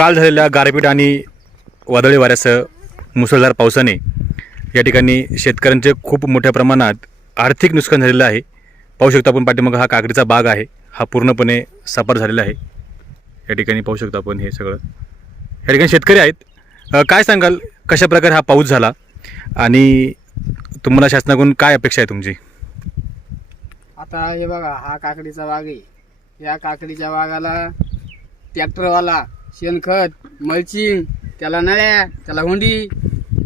काल झालेल्या गारपीट आणि वादळी वाऱ्यासह मुसळधार पावसाने या ठिकाणी शेतकऱ्यांचे खूप मोठ्या प्रमाणात आर्थिक नुकसान झालेलं आहे. पाहू शकतो आपण पाठीमागं हा काकडीचा बाग आहे. हा पूर्णपणे सापार झालेला आहे. या ठिकाणी पाहू शकतो आपण हे सगळं. या ठिकाणी शेतकरी आहेत. काय सांगाल? कशा प्रकारे हा पाऊस झाला? आणि तुम्हाला शासनाकडून काय अपेक्षा आहे तुमची? आता हे बघा हा काकडीचा बाग आहे. या काकडीच्या बागाला ट्रॅक्टरवाला शेणखत मल्चिंग त्याला नळ्या त्याला हुंडी.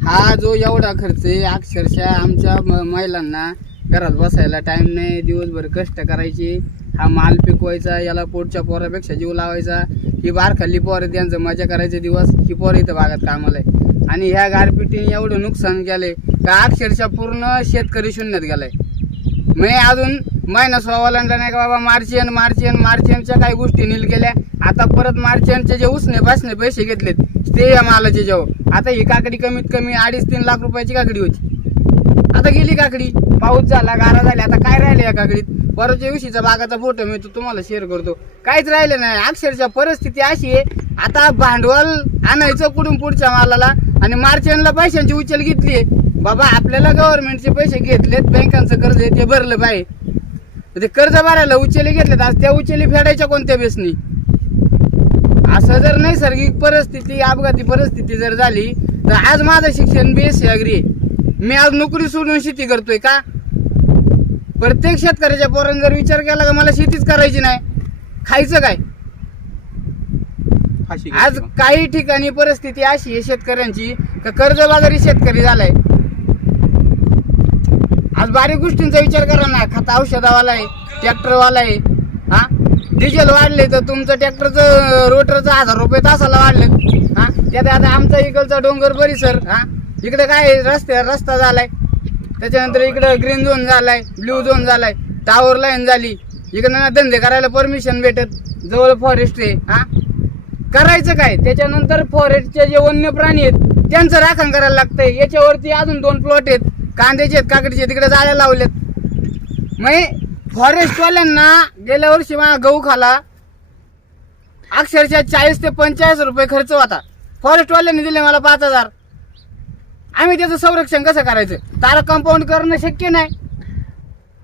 हा जो एवढा खर्च आहे अक्षरशः आमच्या म- महिलांना घरात बसायला टाईम नाही दिवसभर कष्ट करायचे. हा माल पिकवायचा याला पोटच्या पोरापेक्षा जीव लावायचा. ही बार खाल्ली पोर त्यांचं मजा करायचे दिवस. ही पोरं इथं भागात कामाला आहे. आणि ह्या गारपिटीने एवढं नुकसान केलंय का अक्षरशः पूर्ण शेतकरी शून्यात गेलाय. मी अजून मायनस सोवालांडा नाही का बाबा मार्चियन मार्चियन मार्चियनच्या काही गोष्टी नील केल्या. आता परत मार्चियनचे जे उसने बसने पैसे घेतलेत ते या मालाचे जेव. आता ही काकडी कमीत कमी अडीच तीन लाख रुपयाची काकडी होती. आता गेली काकडी. पाऊस झाला गारा झाले आता काय राहिले या काकडीत? परवाच्या दिवशीचा बागाचा फोटो मी तो तुम्हाला शेअर करतो. काहीच राहिलं नाही. अक्षरशः परिस्थिती अशी आहे आता भांडवल आणायचं कुठून पुढच्या मालाला? आणि मार्चियनला पैशांची उचल घेतली बाबा आपल्याला गव्हर्नमेंटचे पैसे घेतलेत बँकांचं कर्ज ते भरलं पाहिजे. ते कर्ज भरायला उचली घेतलेत आज त्या उचली फेडायच्या कोणत्या बेसनी? असं जर नैसर्गिक परिस्थिती अपघाती परिस्थिती जर झाली तर आज माझं शिक्षण बीएससी अग्री मी आज नोकरी सोडून शेती करतोय का? प्रत्येक शेतकऱ्याच्या पोरांनी जर विचार केला का मला शेतीच करायची नाही खायचं काय? आज काही ठिकाणी परिस्थिती अशी आहे शेतकऱ्यांची का कर्जबाजारी शेतकरी झालाय. आज बारीक गोष्टींचा विचार करा ना. खत औषधावाला आहे ट्रॅक्टरवाला आहे हा? डिझेल वाढले तर तुमचं ट्रॅक्टरचं रोटरचं हजार रुपये तासाला वाढलं. हा? त्यात आता आमचा इकडचा डोंगर परिसर हा? इकडे काय आहे? रस्ते रस्ता झालाय. त्याच्यानंतर इकडं ग्रीन झोन झालाय ब्ल्यू झोन झालाय. टावर लाईन झाली. इकडं ना धंदे करायला परमिशन भेटत. जवळ फॉरेस्ट आहे हा? करायचं काय? त्याच्यानंतर फॉरेस्टचे जे वन्य प्राणी आहेत त्यांचं राखण करायला लागतंय. याच्यावरती अजून दोन प्लॉट आहेत. कांद्याचे आहेत काकडीचे तिकडे जाळ्या लावलेत मग फॉरेस्टवाल्यांना गेल्या वर्षी मला गहू खाला. अक्षरशः चाळीस ते पंचेचाळीस रुपये खर्च होता. फॉरेस्टवाल्यांनी दिले मला पाच हजार. आम्ही त्याचं संरक्षण कसं करायचं? तारा कंपाऊंड करणं शक्य नाही.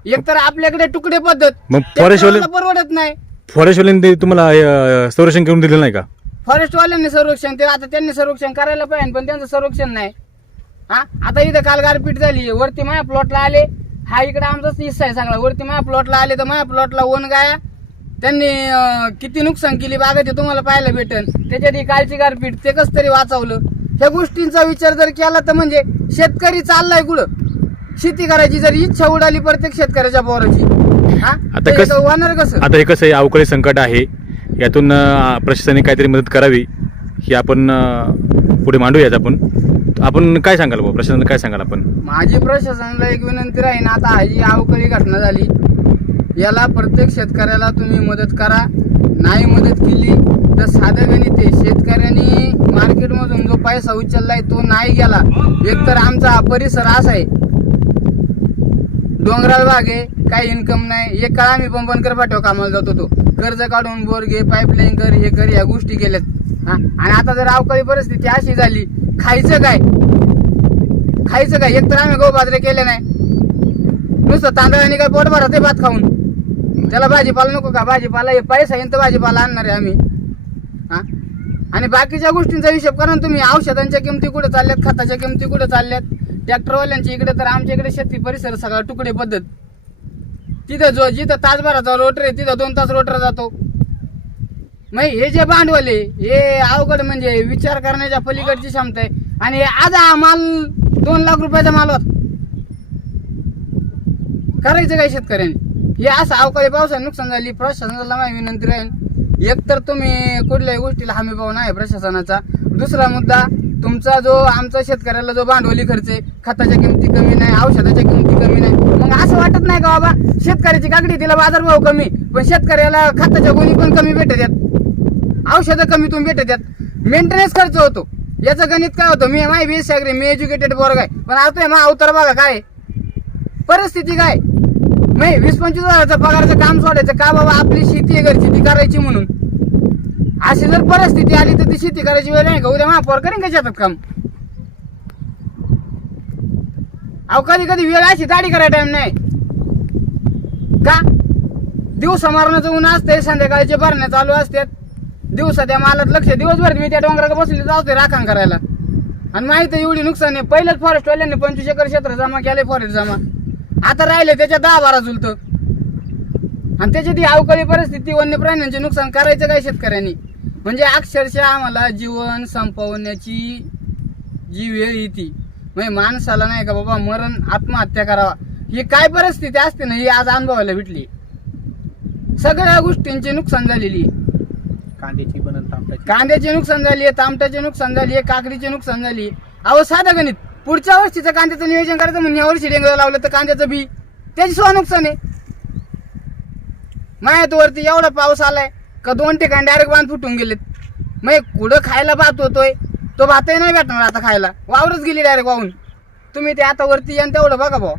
एकतर आपल्याकडे तुकडे पद्धत. मग ते फॉरेस्टवाले कोणाला परवडत नाही. फॉरेस्टवाल्यांनी तुम्हाला अ, संरक्षण करून दिलं नाही का? फॉरेस्टवाल्यांनी संरक्षण ते आता त्यांनी संरक्षण करायला पाहिजे पण त्यांचं संरक्षण नाही. हा? आता इथं काल गारपीट झाली. वरती माझ्या प्लॉटला आले. हा इकडे आमचाच हिस्सा आहे चांगला. वरती माझ्या प्लॉटला आले तर माझ्या प्लॉटला वन गाया. त्यांनी किती नुकसान केली बागाचे तुम्हाला पाहायला भेटेल त्याच्यात ही कालची गारपीट ते कस तरी वाचवलं. ह्या गोष्टींचा विचार जर केला तर म्हणजे शेतकरी चाललाय कुठं? शेती करायची जर इच्छा उडाली प्रत्येक शेतकऱ्याच्या पोराची. हा? आता तर कस- इथं होणार कसं? आता हे कसं आहे? अवकाळी संकट आहे. यातून अ, प्रशासनाने काहीतरी मदत करावी ही आपण अ, पुढे मांडूयात आपण. आपण काय सांगाल भाऊ? प्रशासनाला काय सांगाल आपण? माझी प्रशासनाला एक विनंती राहील आता ही जी अवकाळी घटना झाली. याला प्रत्येक शेतकऱ्याला तुम्ही मदत करा. नाही मदत केली तर साध्या गणिते शेतकऱ्यांनी मार्केटमधून जो पैसा उचललाय तो नाही गेला. एकतर आमचा हा परिसर असा आहे. डोंगराळ भाग आहे काही इन्कम नाही. एक काळ आम्ही पण बनकर पाठव कामाला जात होतो. कर्ज काढून बोर घे पाईपलाईन कर हे कर या गोष्टी केल्यात. हा आणि आता जर अवकाळी परिस्थिती अशी झाली खायचं काय? खायचं काय? एकतर आम्ही गहू बाजरे केले नाही. नुसतं तांदळाने काय पोट ते भात खाऊन. त्याला भाजीपाला नको का? भाजीपाला हे पैसा येईन तर भाजीपाला आणणार आहे आम्ही. हा? आणि बाकीच्या गोष्टींचा हिशोब करा ना तुम्ही. औषधांच्या किमती कुठे चालल्यात? खताच्या किमती कुठे चालल्यात? ट्रॅक्टरवाल्यांच्या इकडे तर आमच्या इकडे शेती परिसर सगळा तुकडे पद्धत. तिथं जो जिथं तासभराचा रोटर आहे तिथं दोन तास रोटर जातो. मग हे जे भांडवल आहे हे अवघड म्हणजे विचार करण्याच्या पलीकडची क्षमता आहे. आणि आज हा माल दोन लाख रुपयाचा माल होता. करायचं काय शेतकऱ्यांनी? हे असं अवकाळी पावसाने नुकसान झाली प्रशासनाला माझी विनंती राहील. एक तर तुम्ही कुठल्याही गोष्टीला हमी भाव नाही प्रशासनाचा. दुसरा मुद्दा तुमचा जो आमचा शेतकऱ्याला जो भांडवली खर्च आहे खताच्या किमती कमी नाही औषधाच्या किमती कमी नाही. मग असं वाटत नाही का बाबा शेतकऱ्याची कागडी तिला बाजारभाव कमी. पण शेतकऱ्याला खताच्या गुणी पण कमी भेटत आहेत. औषधं कमी तुम्ही भेटत आहेत. मेंटेनन्स खर्च होतो. याचं गणित काय होतं? मी माय बी अग्री मी एज्युकेटेड पोरग आहे. पण आता मग अवतार बघा काय परिस्थिती काय नाही वीस पंचवीस हजाराचा पगाराचं काम सोडायचं. का बाबा आपली शेती आहे घरची ती करायची म्हणून? अशी जर परिस्थिती आली तर ती शेती करायची वेळ नाही का? उद्या महापौर करेन का शेतात काम? अहो कधी कधी वेळ अशी दाढी करायला टाइम नाही. का? दिवसा मारण्याचं ऊन असते संध्याकाळचे भरण्या चालू असतात. दिवसा त्या मालात लक्ष दिवसभर मी त्या डोंगराला बसले जाते राखण करायला. आणि माहिती आहे एवढी नुकसान आहे. पहिलंच फॉरेस्ट वाल्याने पंचवीस एकर क्षेत्र जमा केले फॉरेस्ट जमा. आता राहिले त्याच्या दहा बारा झुलत. आणि त्याची ती अवकाळी परिस्थिती वन्य प्राण्यांचे नुकसान करायचं काय शेतकऱ्यांनी? म्हणजे अक्षरशः आम्हाला जीवन संपवण्याची जी वेळ येते म्हणजे माणसाला नाही का बाबा मरण आत्महत्या करावा. ही काय परिस्थिती असते ना ही आज अनुभवायला भेटली. सगळ्या गोष्टींची नुकसान झालेली. कांद्याची पण तांबटाची कांद्याचे नुकसान झाली तांबट्याचे तामट्याचे नुकसान झाली काकडीचे नुकसान झाली अहो साधं गणित. पुढच्या वर्षीचं कांद्याचं नियोजन करायचं म्हणजे या वर्षी डेंगळ लावलं तर कांद्याचं बी. त्याची सुद्धा नुकसान आहे. मायात वरती एवढा पाऊस आलाय का दोन ठिकाणी डायरेक्ट बांध फुटून गेलेत. मग कुठं खायला भात होतोय? तो भातही नाही भेटणार आता खायला. वावरच गेली डायरेक्ट वाहून. तुम्ही ते आता वरती या तेवढं बघा भाऊ.